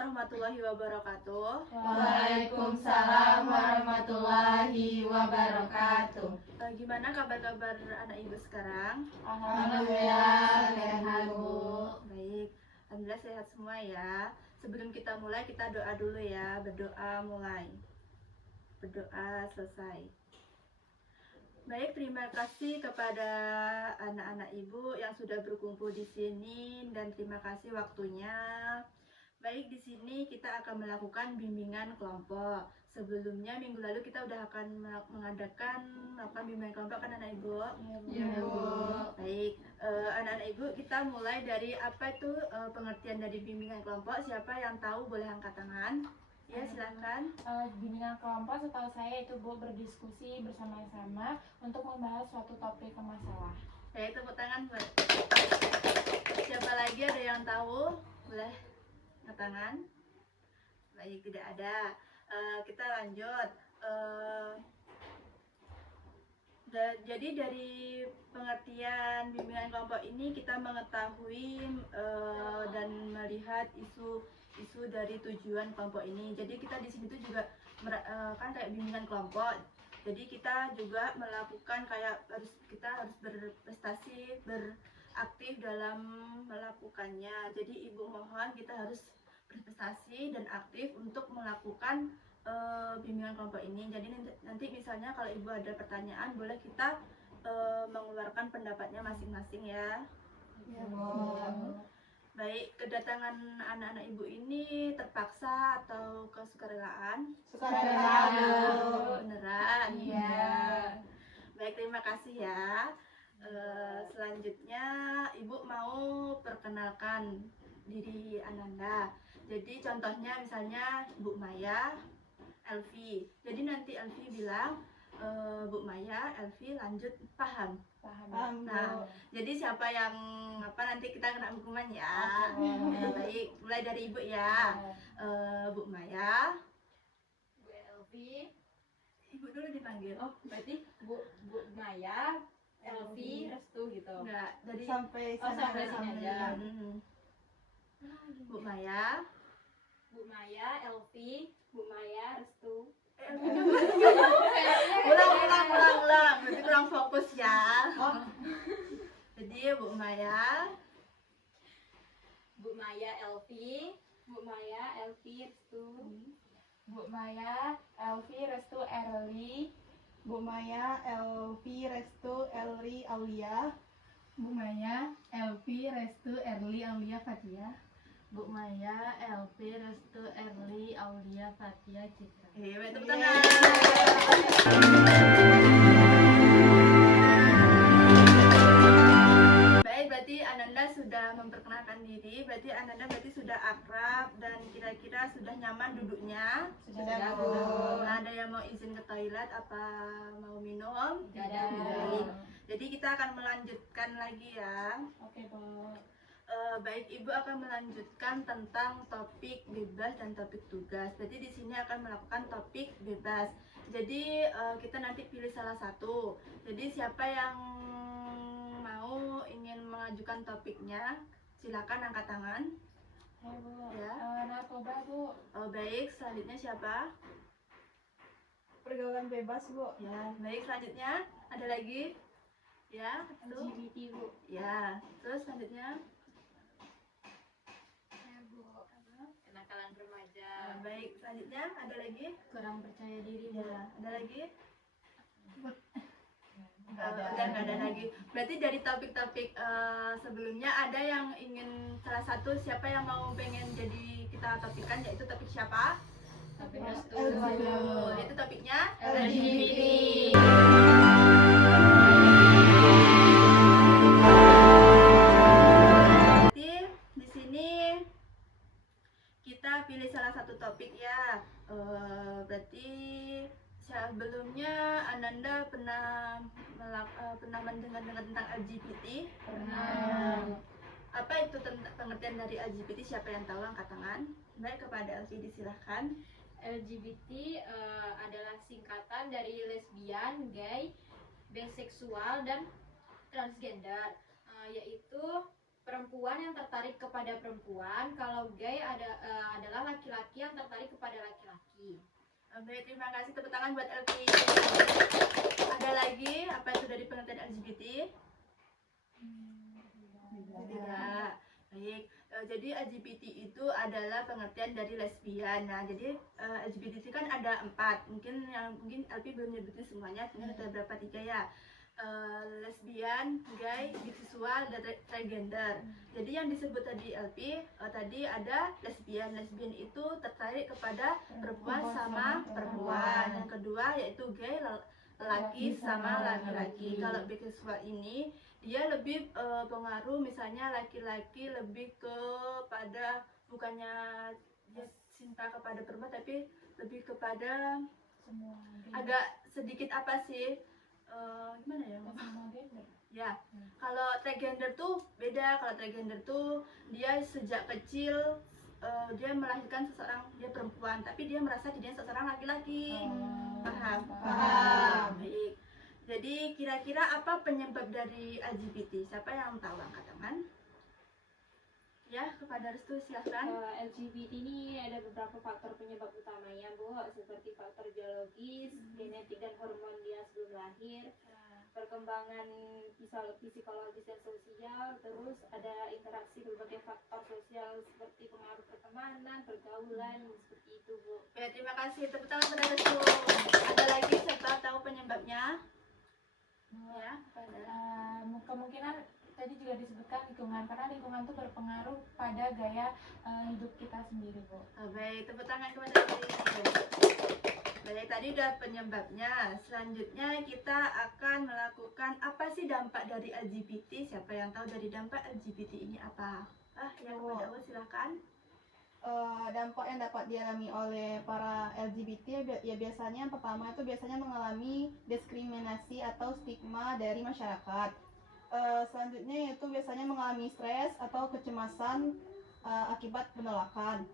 warahmatullahi wabarakatuh. Waalaikumsalam warahmatullahi wabarakatuh. Gimana kabar-kabar anak ibu sekarang? Alhamdulillah sehat, Bu. Baik, alhamdulillah sehat semua ya. Sebelum kita mulai, kita doa dulu ya. Berdoa mulai. Berdoa selesai. Baik, terima kasih kepada anak-anak ibu yang sudah berkumpul di sini dan terima kasih waktunya. Baik, di sini kita akan melakukan bimbingan kelompok. Sebelumnya minggu lalu kita udah akan melakukan bimbingan kelompok kan anak ibu? Iya, Bu. Baik, anak-anak ibu kita mulai dari apa itu pengertian dari bimbingan kelompok. Siapa yang tahu boleh angkat tangan. Ya, silakan. Bimbingan kelompok setahu saya itu Bu berdiskusi bersama-sama untuk membahas suatu topik masalah. Baik, tepuk tangan buat. Siapa lagi ada yang tahu? Boleh angkat tangan. Baik, tidak ada. Kita lanjut. Jadi dari pengertian bimbingan kelompok ini kita mengetahui dan melihat isu dari tujuan kelompok ini. Jadi kita di sini tuh juga kan kayak bimbingan kelompok. Jadi kita juga melakukan kayak kita harus berprestasi, beraktif dalam melakukannya. Jadi ibu mohon kita harus berprestasi dan aktif untuk melakukan bimbingan kelompok ini. Jadi nanti misalnya kalau ibu ada pertanyaan boleh kita mengeluarkan pendapatnya masing-masing ya. Ya, Bu. Baik, kedatangan anak-anak ibu ini terpaksa atau kesukarelaan? Sukarela, Bu. Beneran? Iya. Baik, terima kasih ya. Selanjutnya ibu mau perkenalkan diri Ananda. Jadi contohnya misalnya Bu Maya, Elvi. Jadi nanti Elvi bilang Bu Maya, Elvi lanjut paham. Paham, Nah, Bu. jadi siapa yang nanti kita kena hukuman ya. Baik, mulai dari ibu ya. Bu Maya, Bu Elvi. ibu dulu dipanggil. Oh, berarti Bu Maya, Elvi, Restu gitu. Enggak, dari Sampai sampai sini aja. Bu Maya, Bu Maya, Elvi, Bu Maya, Restu. ulang, berarti kurang fokus ya. Jadi Bu Maya, Bu Maya, Elvi, Bu Maya, Elvi, Restu. Bu Maya, Elvi, Restu, Erli. Bu Maya, Elvi, Restu, Elri, Aulia. Bu Maya, Elvi, Restu, Erli, Aulia, Fatia. Bu Maya, Elvi, Restu, Erli, Aulia, Fatia, Citra. baik, tepuk tangan. Baik, berarti Ananda sudah memperkenalkan diri. Berarti Ananda sudah akrab dan kira-kira sudah nyaman duduknya. Sudah, Bu. Nah, ada yang mau izin ke toilet apa mau minum? Ada. Baik. Jadi kita akan melanjutkan lagi ya. Oke, Bu. Baik, Ibu akan melanjutkan tentang topik bebas dan topik tugas. Jadi di sini akan melakukan topik bebas. Jadi kita nanti pilih salah satu. Jadi siapa yang mau ingin mengajukan topiknya, silakan angkat tangan. Ayo, Bu. Ya. Narkoba, Bu. Baik, selanjutnya siapa? Pergaulan bebas, Bu. Ya, baik, selanjutnya ada lagi? Ya, itu. LGBT, Bu. Ya, terus selanjutnya. Kenakalan remaja. Baik, selanjutnya ada lagi? Kurang percaya diri, Bu. Ya, ada lagi? Nggak ada. Udah nggak ada lagi. Berarti dari topik-topik sebelumnya ada yang ingin salah satu siapa yang mau pengen jadi kita topikkan, yaitu topik siapa? Topik Restu. Itu topiknya LGBT. Berarti di sini kita pilih salah satu topik ya. Berarti sebelumnya Ananda pernah mendengar tentang LGBT? Pernah. Apa itu pengertian dari LGBT? Siapa yang tahu angkat tangan? Baik, kepada Elvi disilahkan. LGBT adalah singkatan dari lesbian, gay, biseksual, dan transgender, yaitu perempuan yang tertarik kepada perempuan, kalau gay adalah laki-laki yang tertarik kepada laki-laki. Baik, terima kasih, tepuk tangan buat Elvi. Ada lagi apa itu dari pengertian LGBT? Tidak. Baik, jadi LGBT itu adalah pengertian dari lesbian. Nah, jadi LGBT itu kan ada 4. Mungkin Elvi belum nyebutin semuanya, mungkin ada berapa 3 ya. Lesbian, gay, biseksual, dan transgender. Jadi yang disebut tadi LP, tadi ada lesbian. Lesbian itu tertarik kepada perempuan sama perempuan. Yang kedua yaitu gay, laki sama laki-laki. Kalau biseksual ini dia lebih pengaruh, misalnya laki-laki lebih kepada, bukannya dia cinta kepada perempuan, tapi lebih kepada agak sedikit apa sih, gimana ya? Ya, kalau transgender tuh beda. Kalau transgender tuh dia sejak kecil dia melahirkan seseorang, dia perempuan, tapi dia merasa dirinya seseorang laki-laki. Paham? Paham. Baik. Jadi kira-kira apa penyebab dari LGBT? Siapa yang tahu, angkat tangan? Ya, kepada Restu silahkan. LGBT ini ada beberapa faktor penyebab utamanya, Bu, seperti faktor biologis, genetik dan hormon dia sebelum lahir, perkembangan psikologis dan sosial, terus ada interaksi berbagai faktor sosial seperti pengaruh pertemanan, pergaulan, seperti itu, Bu. Ya, terima kasih. Tepuk tangan kepada Restu. Ada lagi siapa tahu penyebabnya? Ya, Kemungkinan tadi juga disebutkan lingkungan, karena lingkungan itu berpengaruh pada gaya hidup kita sendiri, Bu. Baik, tepuk tangan kepada Restu. Baik, tadi udah penyebabnya. Selanjutnya kita akan melakukan apa sih dampak dari LGBT? Siapa yang tahu dari dampak LGBT ini apa? Yang kepada Allah silahkan. Dampak yang dapat dialami oleh para LGBT ya biasanya yang pertama itu biasanya mengalami diskriminasi atau stigma dari masyarakat. Selanjutnya yaitu biasanya mengalami stres atau kecemasan akibat penolakan.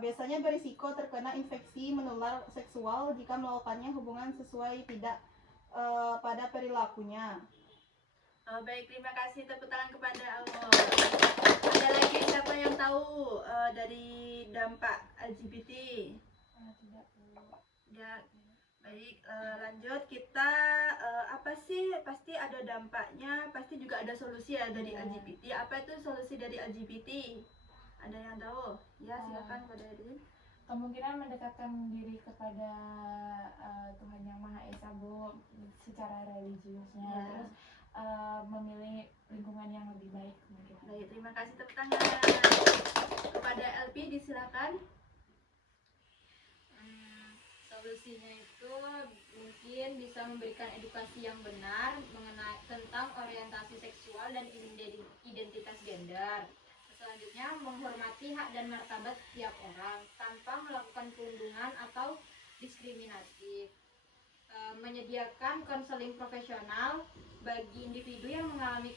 Biasanya berisiko terkena infeksi menular seksual jika melakukannya hubungan sesuai tidak pada perilakunya. Baik, terima kasih. Tepuk tangan kepada Allah. Ada lagi siapa yang tahu dari dampak LGBT? Tidak, Bu. Ya, baik. Lanjut kita apa sih? Pasti ada dampaknya, pasti juga ada solusi ya dari LGBT. Apa itu solusi dari LGBT? Ada yang tahu? Ya, silakan kepada Edwin. Kemungkinan mendekatkan diri kepada Tuhan Yang Maha Esa, Bu, secara religiusnya. Ya. Terus memilih lingkungan yang lebih baik mungkin. Baik, terima kasih. Tepuk tangan kepada LP, disilakan. Solusinya itu mungkin bisa memberikan edukasi yang benar mengenai tentang orientasi seksual dan identitas gender. Selanjutnya, menghormati hak dan martabat setiap orang tanpa melakukan perundungan atau diskriminasi. Menyediakan konseling profesional bagi individu yang mengalami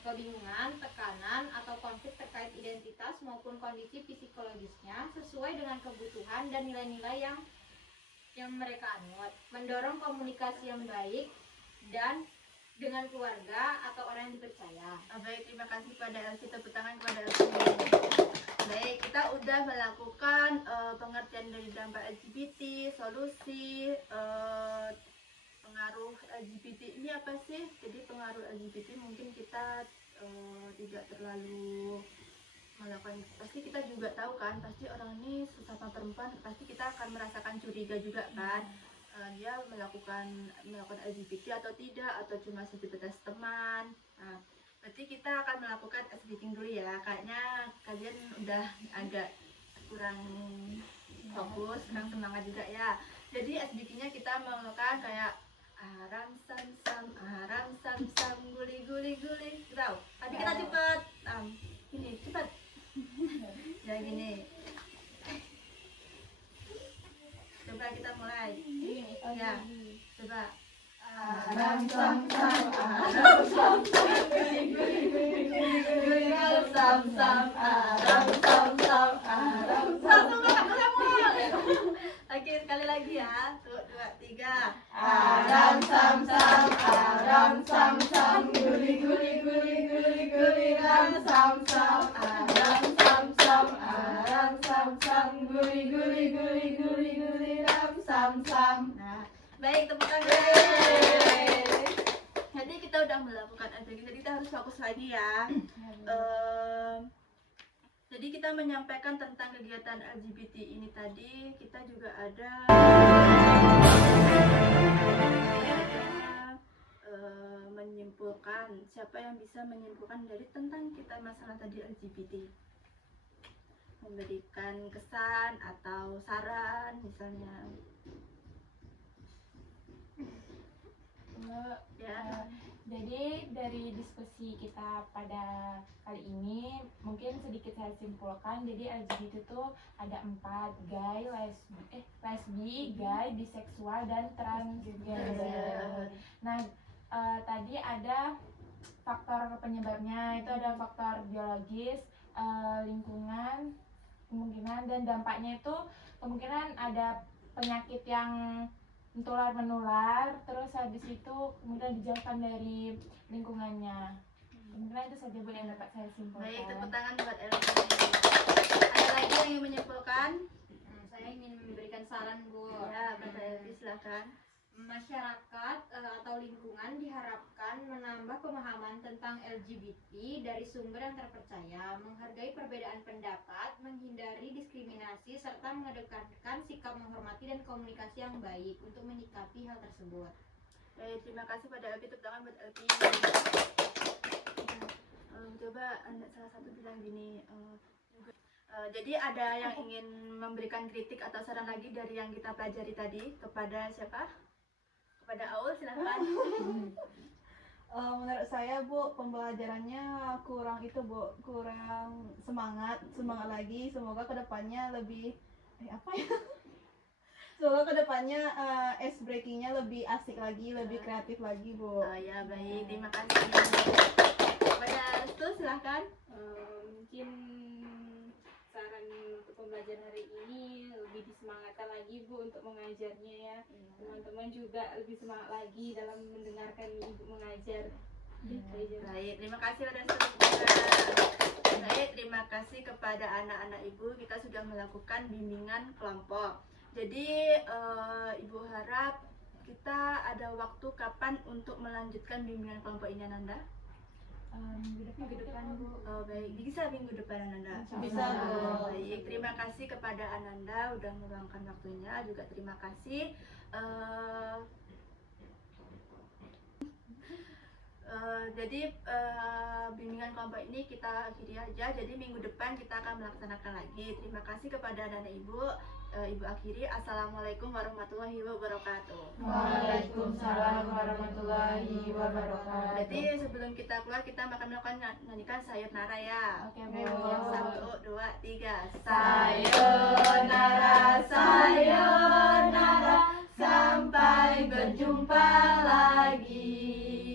kebingungan, tekanan, atau konflik terkait identitas maupun kondisi psikologisnya sesuai dengan kebutuhan dan nilai-nilai yang mereka anut. Mendorong komunikasi yang baik dan dengan keluarga atau orang yang dipercaya. Baik, terima kasih kepada Elvi. Tepuk tangan kepada Elvi. Baik, kita udah melakukan pengertian dari dampak LGBT, solusi, pengaruh LGBT ini apa sih? Jadi pengaruh LGBT mungkin kita tidak terlalu melakukan, pasti kita juga tahu kan, pasti orang ini sesama perempuan pasti kita akan merasakan curiga juga kan. Dia melakukan LGBT atau tidak, atau cuma sebatas teman. Nah, berarti kita akan melakukan speaking dulu ya. Kayaknya kalian udah agak kurang fokus, kurang semangat juga ya. Jadi SBK-nya kita melakukan kayak aram sam sam guli guli guli. Tahu? Tapi kita cepet. Gini, cepet. Ya gini. Coba kita mulai. Ya, coba. Aram sam sam, aram sam sam, guli guli guli guli guli, aram sam sam, aram sam sam, aram sam sam. Oke, sekali lagi ya. 1, 2, 3. Aram sam sam, guli guli guli guli guli, aram sedang melakukan LGBT, jadi kita harus fokus lagi ya. Jadi kita menyampaikan tentang kegiatan LGBT ini tadi, kita juga ada menyimpulkan, siapa yang bisa menyimpulkan dari tentang kita masalah tadi LGBT, memberikan kesan atau saran misalnya. Ya. Jadi dari diskusi kita pada kali ini mungkin sedikit saya simpulkan. Jadi LGBT itu ada 4, gay, lesbi, gay, biseksual, dan transgender. Nah, tadi ada faktor penyebabnya, itu ada faktor biologis, lingkungan, kemungkinan, dan dampaknya itu kemungkinan ada penyakit yang menular, terus habis itu kemudian dijauhkan dari lingkungannya. Kemungkinan itu saja Bu yang dapat saya simpulkan. Baik, tepuk tangan buat Elvi. Ada lagi yang ingin menyimpulkan? Saya ingin memberikan saran Bu. Ya, Mbak Elvi silakan. Masyarakat atau lingkungan diharapkan menambah pemahaman tentang LGBT dari sumber yang terpercaya, menghargai perbedaan pendapat, menghindari diskriminasi, serta mengedepankan sikap menghormati dan komunikasi yang baik untuk menyikapi hal tersebut. Baik, terima kasih pada Elvi, tepuk tangan buat Elvi. Coba salah satu bilang gini, jadi ada yang ingin memberikan kritik atau saran lagi dari yang kita pelajari tadi kepada siapa? Kepada Aul, silahkan. Menurut saya Bu, pembelajarannya kurang itu Bu, kurang semangat lagi. Semoga kedepannya lebih semoga kedepannya ice breakingnya lebih asik lagi, lebih kreatif lagi Bu. Oh ya, baik, terima kasih. Kepada Restu, silahkan. Mungkin saran untuk pembelajaran hari ini lebih disemangatkan lagi Bu untuk mengajarnya ya. Teman-teman juga lebih semangat lagi dalam mendengarkan Ibu mengajar. Baik, terima kasih pada Restu. Baik, terima kasih kepada anak-anak Ibu, kita sudah melakukan bimbingan kelompok. Jadi Ibu harap kita ada waktu kapan untuk melanjutkan bimbingan kelompok ini, Ananda? Minggu depan Bu. Oh, baik, bisa minggu depan Ananda? Bisa, Bu. Baik, terima kasih kepada Ananda udah meluangkan waktunya, juga terima kasih jadi bimbingan kelompok ini kita akhiri aja. Jadi minggu depan kita akan melaksanakan lagi. Terima kasih kepada anak Ibu. Ibu akhiri, assalamualaikum warahmatullahi wabarakatuh. Waalaikumsalam warahmatullahi wabarakatuh. Berarti sebelum kita keluar kita akan melakukan nyanyikan sayonara ya. Oke Bu. Yang 1, 2, 3. Sayonara, sayonara, sampai berjumpa lagi.